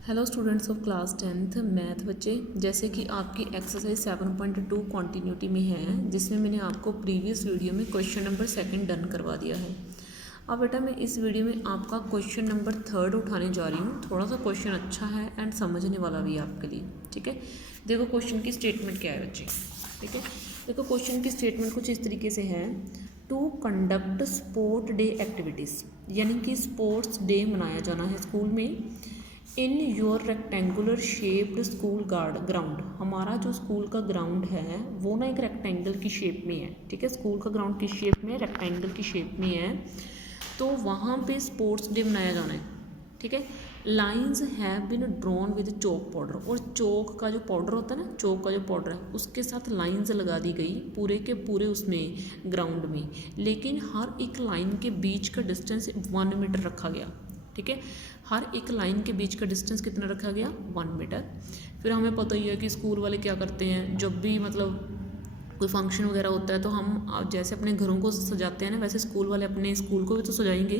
Hello students of class 10th math बच्चे, जैसे कि आपकी एक्सरसाइज 7.2 कॉन्टीन्यूटी में है, जिसमें मैंने आपको प्रीवियस वीडियो में क्वेश्चन नंबर 2 डन करवा दिया है। अब बेटा मैं इस वीडियो में आपका क्वेश्चन नंबर 3 उठाने जा रही हूँ। थोड़ा सा क्वेश्चन अच्छा है एंड समझने वाला भी है आपके लिए। ठीक है, देखो क्वेश्चन की स्टेटमेंट क्या है बच्चे। ठीक है, देखो क्वेश्चन की स्टेटमेंट कुछ इस तरीके से है, to conduct sport day activities, यानी कि स्पोर्ट्स डे मनाया जाना है स्कूल में। In your rectangular shaped school ground, हमारा जो स्कूल का ग्राउंड है वो ना एक रेक्टेंगल की शेप में है। ठीक है, स्कूल का ग्राउंड किस शेप में है? रेक्टेंगल की शेप में है। तो वहाँ पे स्पोर्ट्स डे मनाया जाना है। ठीक है, lines have been drawn with chalk powder, और चौक का जो पाउडर होता है ना, चौक का जो पाउडर है उसके साथ लाइन्स लगा दी गई पूरे के पूरे उसमें ग्राउंड में, लेकिन हर एक लाइन के बीच का डिस्टेंस 1 मीटर रखा गया। ठीक है, हर एक लाइन के बीच का डिस्टेंस कितना रखा गया? 1 मीटर। फिर हमें पता ही है कि स्कूल वाले क्या करते हैं, जब भी मतलब कोई फंक्शन वगैरह होता है तो हम जैसे अपने घरों को सजाते हैं ना, वैसे स्कूल वाले अपने स्कूल को भी तो सजाएंगे।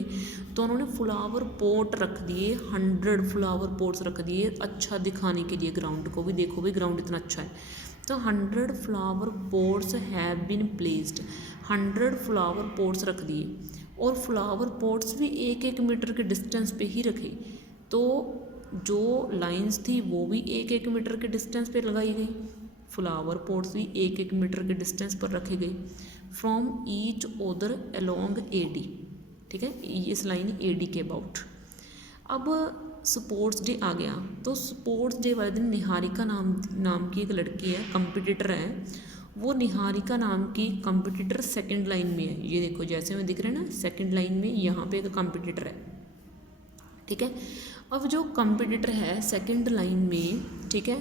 तो उन्होंने फ्लावर पॉट रख दिए, 100 फ्लावर पॉट्स रख दिए अच्छा दिखाने के लिए ग्राउंड को भी। देखो भी ग्राउंड इतना अच्छा है। तो 100 flower pots have been placed, 100 flower pots रख दिए, और फ्लावर पॉट्स भी 1-1 मीटर के डिस्टेंस पे ही रखे। तो जो लाइंस थी वो भी 1-1 मीटर के डिस्टेंस पे लगाई गई, फ्लावर पॉट्स भी 1-1 मीटर के डिस्टेंस पर रखे गए from each other along AD। ठीक है, इस लाइन AD के अबाउट। अब स्पोर्ट्स डे आ गया, तो स्पोर्ट्स डे वाले दिन निहारिका नाम की एक लड़की है, कंपटीटर है। वो निहारिका नाम की कंपटीटर सेकंड लाइन में है। ये देखो जैसे में दिख रहे हैं ना, सेकंड लाइन में यहाँ पे एक कंपटीटर है। ठीक है, अब जो कंपटीटर है सेकंड लाइन में, ठीक है,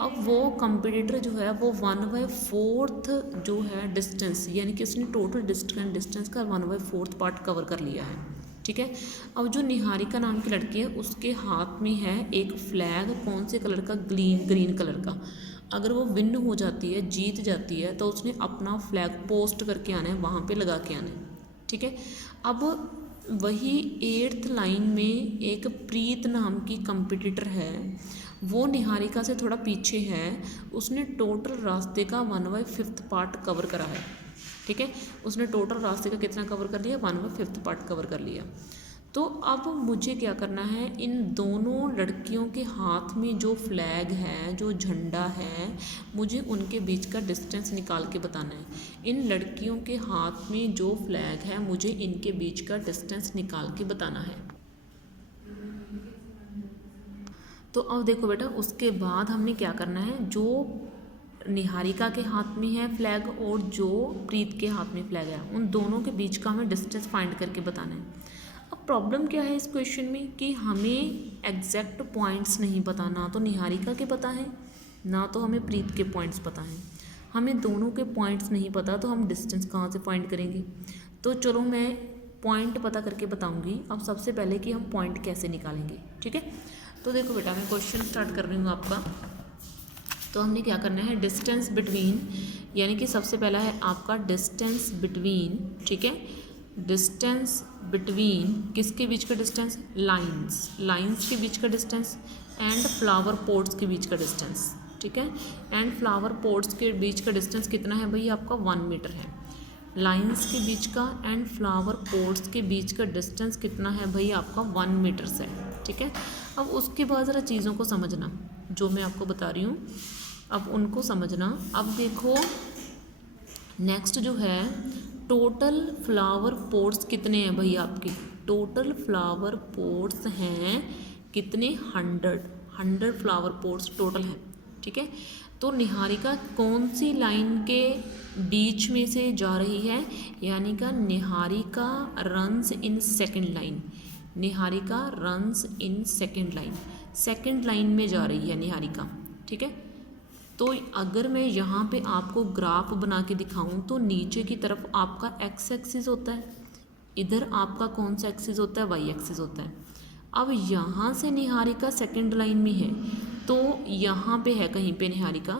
अब वो कंपटीटर जो है वो 1/4 जो है डिस्टेंस, यानी कि उसने टोटल डिस्टेंस का 1/4 पार्ट कवर कर लिया है। ठीक है, अब जो निहारिका नाम की लड़की है उसके हाथ में है एक फ्लैग, कौन से कलर का? ग्रीन कलर का। अगर वो विन हो जाती है, जीत जाती है, तो उसने अपना फ्लैग पोस्ट करके आना है, वहाँ पे लगा के आना है। ठीक है, अब वही 8th लाइन में एक प्रीत नाम की कंपटीटर है, वो निहारिका से थोड़ा पीछे है। उसने टोटल रास्ते का 1/5 पार्ट कवर करा है। ठीक है, उसने टोटल रास्ते का कितना कवर कर लिया? 1/5 पार्ट कवर कर लिया। तो अब मुझे क्या करना है, इन दोनों लड़कियों के हाथ में जो फ्लैग है, जो झंडा है, मुझे उनके बीच का डिस्टेंस निकाल के बताना है। इन लड़कियों के हाथ में जो फ्लैग है, मुझे इनके बीच का डिस्टेंस निकाल के बताना है। तो अब देखो बेटा, उसके बाद हमने क्या करना है, जो निहारिका के हाथ में है फ्लैग और जो प्रीत के हाथ में फ्लैग है, उन दोनों के बीच का हमें डिस्टेंस फाइंड करके बताना है। अब प्रॉब्लम क्या है इस क्वेश्चन में कि हमें एग्जैक्ट पॉइंट्स नहीं पता, ना तो निहारिका के पता है ना तो हमें प्रीत के पॉइंट्स पता हैं। हमें दोनों के पॉइंट्स नहीं पता, तो हम डिस्टेंस कहाँ से फाइंड करेंगे? तो चलो मैं पॉइंट पता करके बताऊंगी। अब सबसे पहले कि हम पॉइंट कैसे निकालेंगे। ठीक है, तो देखो बेटा मैं क्वेश्चन स्टार्ट कर रही हूँ आपका। तो हमने क्या करना है, डिस्टेंस बिटवीन, यानी कि सबसे पहला है आपका डिस्टेंस बिटवीन। ठीक है, डिस्टेंस बिटवीन किसके बीच का डिस्टेंस? लाइंस के बीच का डिस्टेंस एंड फ्लावर पॉट्स के बीच का डिस्टेंस। ठीक है, एंड फ्लावर पॉट्स के बीच का डिस्टेंस कितना है भाई? आपका 1 मीटर है। लाइंस के बीच का एंड फ्लावर पॉट्स के बीच का डिस्टेंस कितना है भाई? आपका 1 मीटर से। ठीक है, अब उसके बाद ज़रा चीज़ों को समझना, जो मैं आपको बता रही हूँ अब उनको समझना। अब देखो नेक्स्ट जो है, टोटल फ्लावर पॉट्स कितने हैं भाई आपके? टोटल फ्लावर पॉट्स हैं कितने? 100 फ्लावर पॉट्स टोटल हैं। ठीक है, तो निहारिका कौन सी लाइन के बीच में से जा रही है? यानी का Niharika runs in second line. Niharika runs in second line, second line में जा रही है निहारिका। ठीक है, तो अगर मैं यहाँ पे आपको ग्राफ बना के दिखाऊं तो नीचे की तरफ आपका एक्स एक्सिस होता है, इधर आपका कौन सा एक्सिस होता है? वाई एक्सिस होता है। अब यहाँ से निहारिका सेकंड लाइन में है, तो यहाँ पे है कहीं पे निहारिका,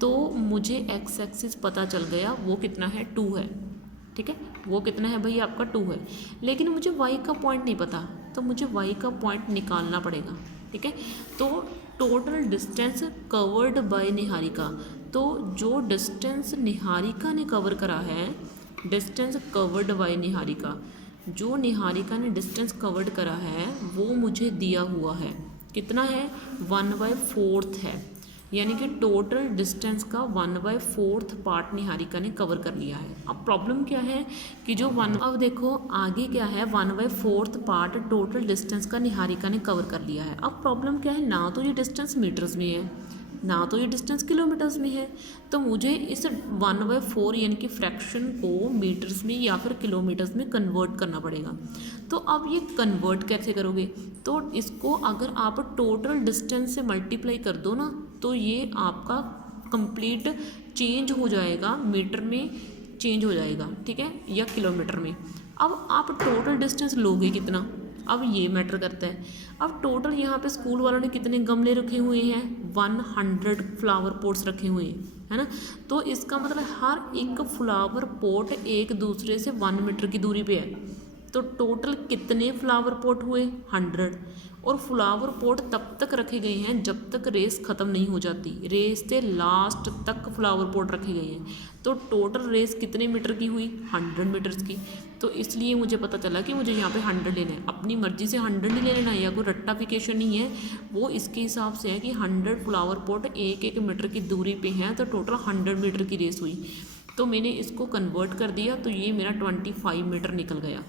तो मुझे एक्स एक्सिस पता चल गया, वो कितना है? 2 है। ठीक है, वो कितना है भाई? आपका 2 है। लेकिन मुझे वाई का पॉइंट नहीं पता, तो मुझे वाई का पॉइंट निकालना पड़ेगा। ठीक है। तो total distance covered by Niharika, तो जो डिस्टेंस निहारिका ने कवर करा है, डिस्टेंस कवर्ड बाय निहारिका, जो निहारिका ने डिस्टेंस कवर्ड करा है वो मुझे दिया हुआ है, कितना है 1/4 है, यानी कि टोटल डिस्टेंस का 1/4 पार्ट निहारिका ने कवर कर लिया है। अब प्रॉब्लम क्या है कि जो अब देखो आगे क्या है, 1/4 पार्ट टोटल डिस्टेंस का निहारिका ने कवर कर लिया है। अब प्रॉब्लम क्या है, ना तो ये डिस्टेंस मीटर्स में है, ना तो ये डिस्टेंस किलोमीटर्स में है, तो मुझे इस 1/4 यानी कि फ्रैक्शन को मीटर्स में या फिर किलोमीटर्स में कन्वर्ट करना पड़ेगा। तो अब ये कन्वर्ट कैसे करोगे, तो इसको अगर आप टोटल डिस्टेंस से मल्टीप्लाई कर दो ना, तो ये आपका कंप्लीट चेंज हो जाएगा, मीटर में चेंज हो जाएगा, ठीक है, या किलोमीटर में। अब आप टोटल डिस्टेंस लोगे कितना, अब ये मैटर करता है। अब टोटल यहाँ पे स्कूल वालों ने कितने गमले रखे हुए हैं, 100 फ्लावर पॉट्स रखे हुए हैं, है ना। तो इसका मतलब हर एक फ्लावर पॉट एक दूसरे से 1 मीटर की दूरी पे है। तो टोटल कितने फ्लावर पॉट हुए, 100। और फ्लावर पॉट तब तक रखे गए हैं जब तक रेस ख़त्म नहीं हो जाती, रेस से लास्ट तक फ्लावर पॉट रखे गए हैं। तो टोटल रेस कितने मीटर की हुई, 100 मीटर्स की। तो इसलिए मुझे पता चला कि मुझे यहाँ पे 100 लेना है, अपनी मर्जी से 100 नहीं ले लेना, या कोई रट्टाफिकेशन नहीं है, वो इसके हिसाब से है कि 100 फ्लावर पॉट 1-1 मीटर की दूरी पे हैं, तो टोटल 100 मीटर की रेस हुई। तो मैंने इसको कन्वर्ट कर दिया, तो ये मेरा 25 मीटर निकल गया।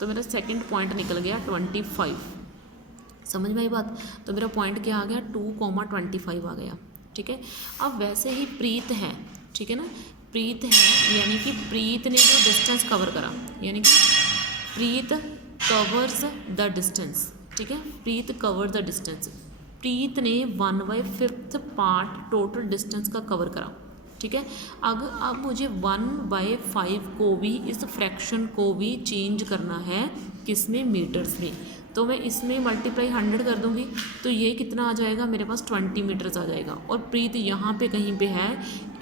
तो मेरा सेकंड पॉइंट निकल गया 25। समझ में आई बात। तो मेरा पॉइंट क्या आ गया, 2,25 आ गया, ठीक है। अब वैसे ही प्रीत है, ठीक है ना, प्रीत है, यानी कि प्रीत ने जो डिस्टेंस कवर करा, यानी कि प्रीत कवर्स द डिस्टेंस, ठीक है, प्रीत कवर द डिस्टेंस, प्रीत ने 1/5 पार्ट टोटल डिस्टेंस का कवर करा, ठीक है। अब मुझे 1/5 को भी, इस फ्रैक्शन को भी चेंज करना है, किसमें, मीटर्स में। तो मैं इसमें मल्टीप्लाई 100 कर दूंगी, तो ये कितना आ जाएगा, मेरे पास 20 मीटर्स आ जाएगा। और प्रीत यहाँ पे कहीं पे है,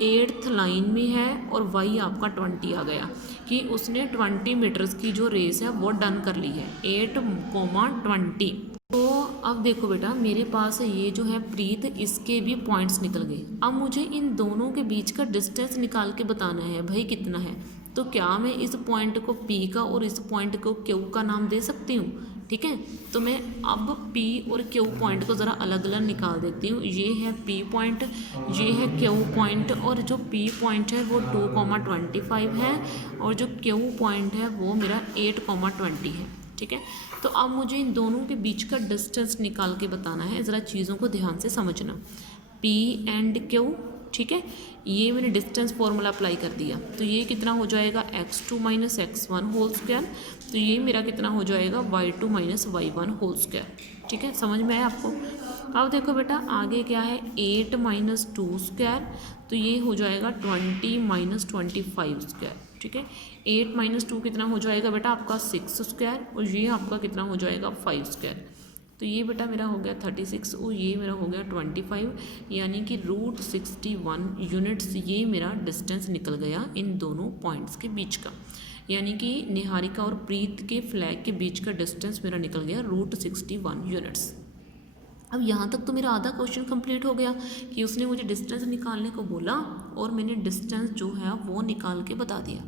8th लाइन में है, और वाई आपका 20 आ गया कि उसने 20 मीटर्स की जो रेस है वो डन कर ली है, 8,20। तो अब देखो बेटा, मेरे पास ये जो है प्रीत, इसके भी पॉइंट्स निकल गए। अब मुझे इन दोनों के बीच का डिस्टेंस निकाल के बताना है भाई कितना है। तो क्या मैं इस पॉइंट को पी का और इस पॉइंट को क्यू का नाम दे सकती हूँ, ठीक है। तो मैं अब पी और क्यू पॉइंट को ज़रा अलग अलग निकाल देती हूँ। ये है पी पॉइंट, ये है क्यू पॉइंट, और जो पी पॉइंट है वो 2,25 है, और जो क्यू पॉइंट है वो मेरा 8,20 है, ठीक है। तो अब मुझे इन दोनों के बीच का डिस्टेंस निकाल के बताना है, ज़रा चीज़ों को ध्यान से समझना। पी एंड क्यू, ठीक है, ये मैंने डिस्टेंस फॉर्मूला अप्लाई कर दिया, तो ये कितना हो जाएगा, x2 - x1 होल स्क्वायर। तो ये मेरा कितना हो जाएगा, y2 - y1 होल स्क्वायर, ठीक है। समझ में आया आपको। अब देखो बेटा आगे क्या है, 8 - 2 स्क्वायर, तो ये हो जाएगा 20 - 25 स्क्वायर, ठीक है। 8 - 2 कितना हो जाएगा बेटा आपका 6 स्क्वायर, और ये आपका कितना हो जाएगा 5 स्क्वायर। तो ये बेटा मेरा हो गया 36 और ये मेरा हो गया 25, यानी कि √61 यूनिट्स ये मेरा डिस्टेंस निकल गया इन दोनों पॉइंट्स के बीच का। यानी कि निहारिका और प्रीत के फ्लैग के बीच का डिस्टेंस मेरा निकल गया √61 यूनिट्स। अब यहाँ तक तो मेरा आधा क्वेश्चन कंप्लीट हो गया कि उसने मुझे डिस्टेंस निकालने को बोला और मैंने डिस्टेंस जो है वो निकाल के बता दिया।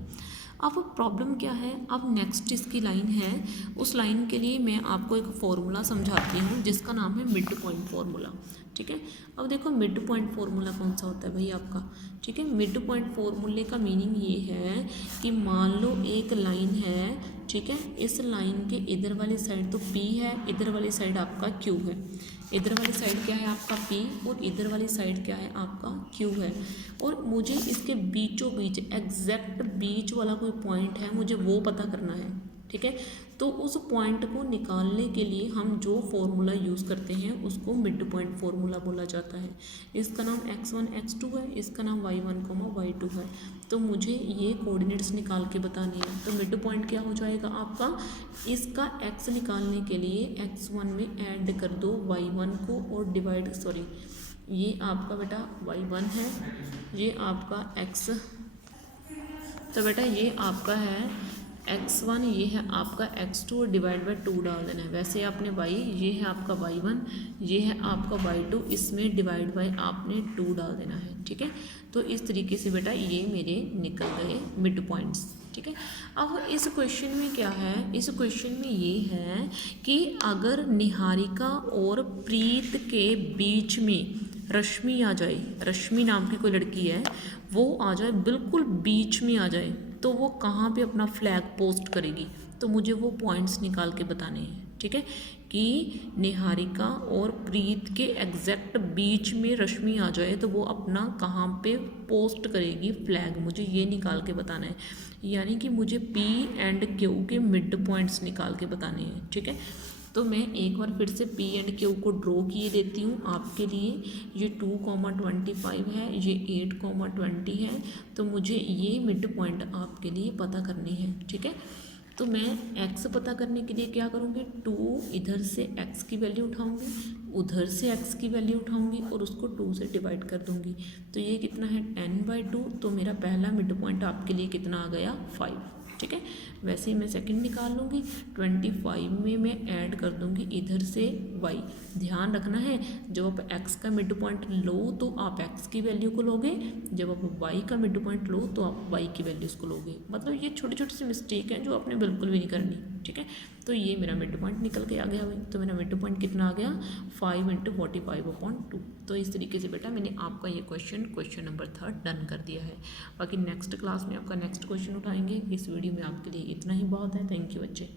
अब प्रॉब्लम क्या है, अब नेक्स्ट इसकी लाइन है, उस लाइन के लिए मैं आपको एक फ़ॉर्मूला समझाती हूँ जिसका नाम है मिड पॉइंट फार्मूला, ठीक है। अब देखो मिड पॉइंट फार्मूला कौन सा होता है भाई आपका, ठीक है। मिड पॉइंट फार्मूले का मीनिंग ये है कि मान लो एक लाइन है, ठीक है, इस लाइन के इधर वाली साइड तो P है, इधर वाली साइड आपका Q है, इधर वाली साइड क्या है आपका P और इधर वाली साइड क्या है आपका Q है, और मुझे इसके बीचों बीच एग्जैक्ट बीच वाला कोई पॉइंट है, मुझे वो पता करना है, ठीक है। तो उस पॉइंट को निकालने के लिए हम जो फॉर्मूला यूज़ करते हैं उसको मिड पॉइंट फार्मूला बोला जाता है। इसका नाम x1 x2 है, इसका नाम y1 y2 है। तो मुझे ये कोऑर्डिनेट्स निकाल के बताने हैं। तो मिड पॉइंट क्या हो जाएगा आपका, इसका x निकालने के लिए x1 में ऐड कर दो y1 को और डिवाइड, सॉरी ये आपका बेटा y1 है, ये आपका x, तो बेटा ये आपका है x1 ये है आपका x2 और डिवाइड बाय 2 डाल देना है। वैसे आपने y, ये है आपका y1, ये है आपका y2, इसमें डिवाइड बाय आपने 2 डाल देना है। ठीक है, तो इस तरीके से बेटा ये मेरे निकल गए मिड पॉइंट्स। ठीक है, अब इस क्वेश्चन में क्या है, इस क्वेश्चन में ये है कि अगर निहारिका और प्रीत के बीच में रश्मि आ जाए, रश्मि नाम की कोई लड़की है, वो आ जाए बिल्कुल बीच में आ जाए, तो वो कहाँ पे अपना फ्लैग पोस्ट करेगी। तो मुझे वो पॉइंट्स निकाल के बताने हैं। ठीक है, कि निहारिका और प्रीत के एग्जैक्ट बीच में रश्मि आ जाए तो वो अपना कहाँ पे पोस्ट करेगी फ्लैग, मुझे ये निकाल के बताना है। यानी कि मुझे P एंड Q के मिड पॉइंट्स निकाल के बताने हैं। ठीक है, तो मैं एक बार फिर से P एंड Q को ड्रॉ किए देती हूँ आपके लिए। ये 2,25 है, ये 8,20 है, तो मुझे ये मिड पॉइंट आपके लिए पता करनी है। ठीक है, तो मैं x पता करने के लिए क्या करूँगी, 2 इधर से x की वैल्यू उठाऊँगी, उधर से x की वैल्यू उठाऊँगी और उसको 2 से डिवाइड कर दूँगी। तो ये कितना है 10/2, तो मेरा पहला मिड पॉइंट आपके लिए कितना आ गया 5। ठीक है, वैसे ही मैं सेकंड निकाल लूँगी, 25 में मैं ऐड कर दूँगी इधर से y। ध्यान रखना है, जब आप x का मिड पॉइंट लो तो आप x की वैल्यू को लोगे, जब आप y का मिड पॉइंट लो तो आप y की वैल्यूज़ को लोगे। मतलब ये छोटी छोटी सी मिस्टेक है जो आपने बिल्कुल भी नहीं करनी। ठीक है, तो ये मेरा मिड पॉइंट निकल के आ गया भाई। तो मेरा मिड पॉइंट कितना आ गया 5 × 45/2। तो इस तरीके से बेटा मैंने आपका ये क्वेश्चन नंबर 3 डन कर दिया है। बाकी नेक्स्ट क्लास में आपका नेक्स्ट क्वेश्चन उठाएंगे। इस वीडियो में आपके लिए इतना ही बहुत है। थैंक यू बच्चे।